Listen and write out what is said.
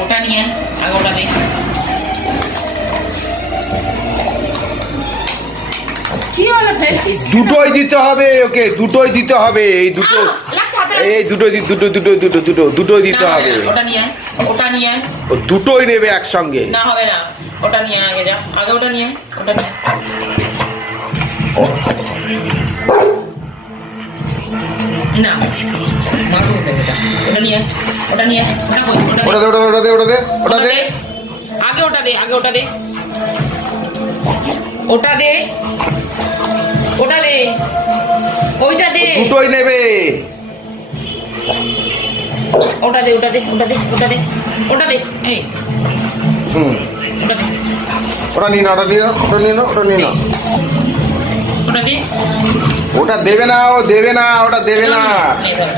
ওটা নিয়ে আগে ওটা দে। কি হলো ফেলছিস? দুটোই দিতে হবে ওকে, দুটোই দিতে হবে। এই দুটো, এই দুটোই দুটোই দিতে হবে। ওটা নিয়ে ওটা নিয়ে ও দুটোই নেবে একসঙ্গে। না হবে না, ওটা নিয়ে আগে যা, আগে ওটা নিয়ে ওটা নিয়ে না মারবো এটা, ওটা নিয়ে ওটা নিয়ে ওটা দে ওটা দে ওটা দে ওটা দে আগে ওটা দে, আগে ওটা দে, ওটা দে, ওটা দে, ওইটা দে, দুটোই নেবে। ওটা দে, ওটা দে, ওটা দে, ওটা দে, ওটা দে, এই ওটা দে, ওটা নিয়ে না, ওটা নিয়ে না, ওটা নিয়ে না, ওটা নিয়ে না। ওটা দে, ওটা দেবে না, ও দেবে না, ওটা দেবে না। এই ধর।